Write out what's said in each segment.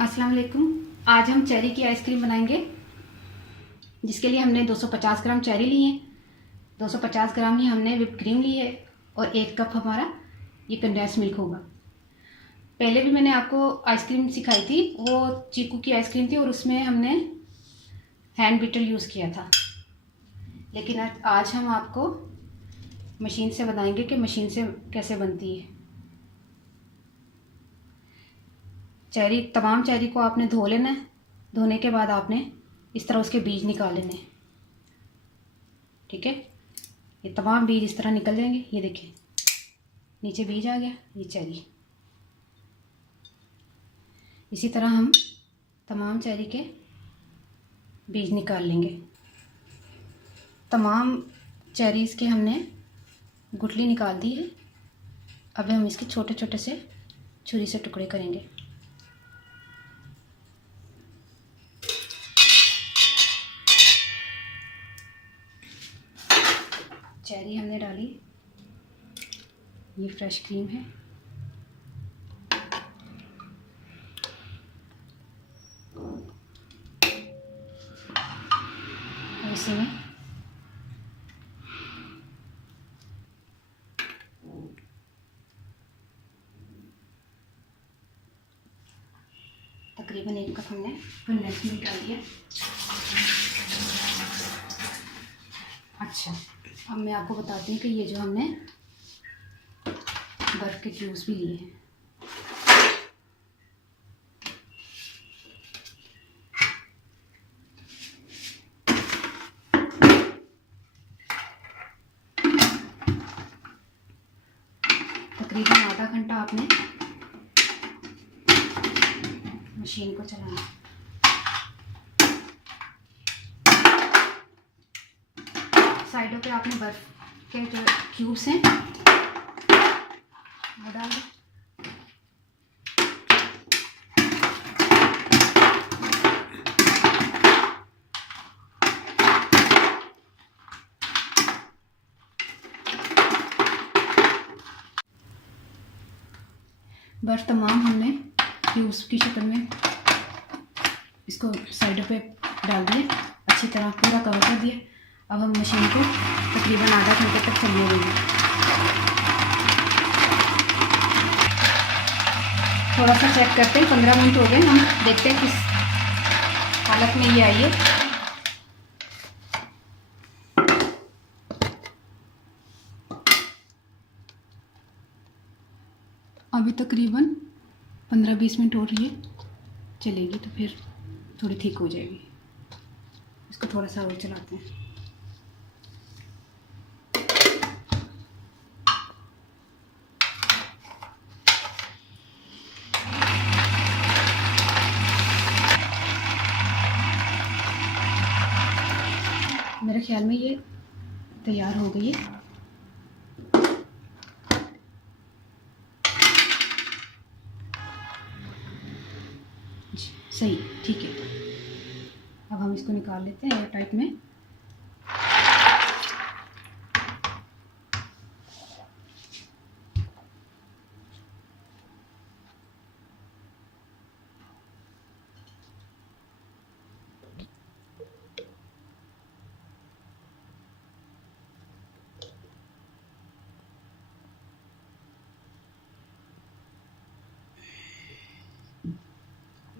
अस्सलाम वालेकुम। आज हम चेरी की आइसक्रीम बनाएंगे, जिसके लिए हमने 250 ग्राम चेरी ली है, 250 ग्राम ही हमने व्हिप क्रीम ली है और 1 कप हमारा ये कंडेंस मिल्क होगा। पहले भी मैंने आपको आइसक्रीम सिखाई थी, वो चीकू की आइसक्रीम थी और उसमें हमने हैंड बीटर यूज़ किया था। लेकिन आज हम आपको मशीन से बताएंगे कि मशीन से कैसे बनती है। चेरी, तमाम चेरी को आपने धो लेना है। धोने के बाद आपने इस तरह उसके बीज निकाल लेने हैं। ठीक है, ये तमाम बीज इस तरह निकल जाएंगे। ये देखिए, नीचे बीज आ गया, ये चेरी। इसी तरह हम तमाम चेरी के बीज निकाल लेंगे। तमाम चेरीज़ के हमने गुठली निकाल दी है। अब हम इसके छोटे छोटे से छुरी से टुकड़े करेंगे। चेरी हमने डाली, ये फ्रेश क्रीम है। और इसी में तकरीबन 1 कप हमने कंडेंस मिल्क डाल दिया। अच्छा, अब मैं आपको बताती हूँ कि ये जो हमने बर्फ़ के क्यूब्स भी लिए हैं। तकरीबन आधा घंटा आपने मशीन को चलाना। साइडों पे आपने बर्फ़ के जो क्यूब्स हैं वो डाल दें। बर्फ़ तमाम हमने क्यूब्स की शक्ल में इसको साइडों पे डाल दिए, अच्छी तरह पूरा कवर कर दिया। अब हम मशीन को तकरीबन आधा घंटे तक चलने देंगे। थोड़ा सा चेक करते हैं, 15 मिनट हो गए। हम देखते हैं किस हालत में ये आई है। अभी तकरीबन 15-20 मिनट और ये चलेगी तो फिर थोड़ी ठीक हो जाएगी। इसको थोड़ा सा और चलाते हैं। मेरे ख्याल में ये तैयार हो गई है। सही, ठीक है। अब हम इसको निकाल लेते हैं एयर टाइट में।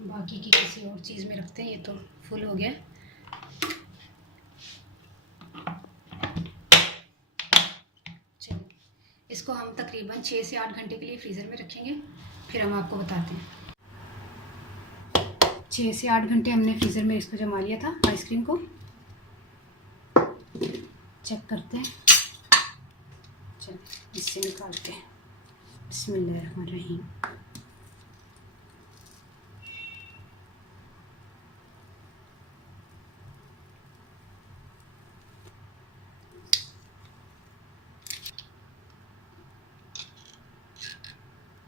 बाकी की किसी और चीज़ में रखते हैं। ये तो फुल हो गया। चलिए, इसको हम तकरीबन 6 से 8 घंटे के लिए फ्रीज़र में रखेंगे, फिर हम आपको बताते हैं। 6 से 8 घंटे हमने फ्रीज़र में इसको जमा लिया था आइसक्रीम को। चेक करते हैं। चलिए, इससे निकालते हैं। बिस्मिल्लाहिर्रहमानिर्रहीम।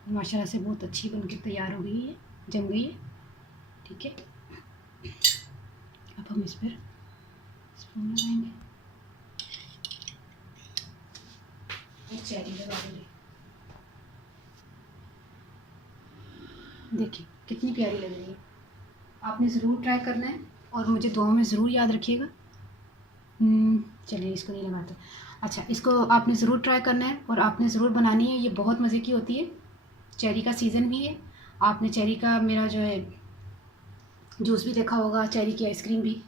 माशाल्लाह से बहुत अच्छी बनके तैयार हो गई है, जम गई है। ठीक है, अब हम इस पर स्पून लगाएंगे और चेरी लगा देंगे। देखिए, कितनी प्यारी लग रही है। आपने ज़रूर ट्राई करना है और मुझे दुआ में ज़रूर याद रखिएगा। चलिए इसको नहीं लगाते। अच्छा, इसको आपने ज़रूर ट्राई करना है और आपने ज़रूर बनानी है। ये बहुत मज़े की होती है। चेरी का सीज़न भी है। आपने चेरी का मेरा जो है जूस भी देखा होगा, चेरी की आइसक्रीम भी,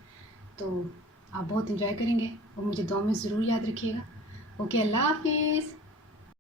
तो आप बहुत इंजॉय करेंगे और मुझे दुआ में ज़रूर याद रखिएगा। ओके, अल्लाह हाफिज़।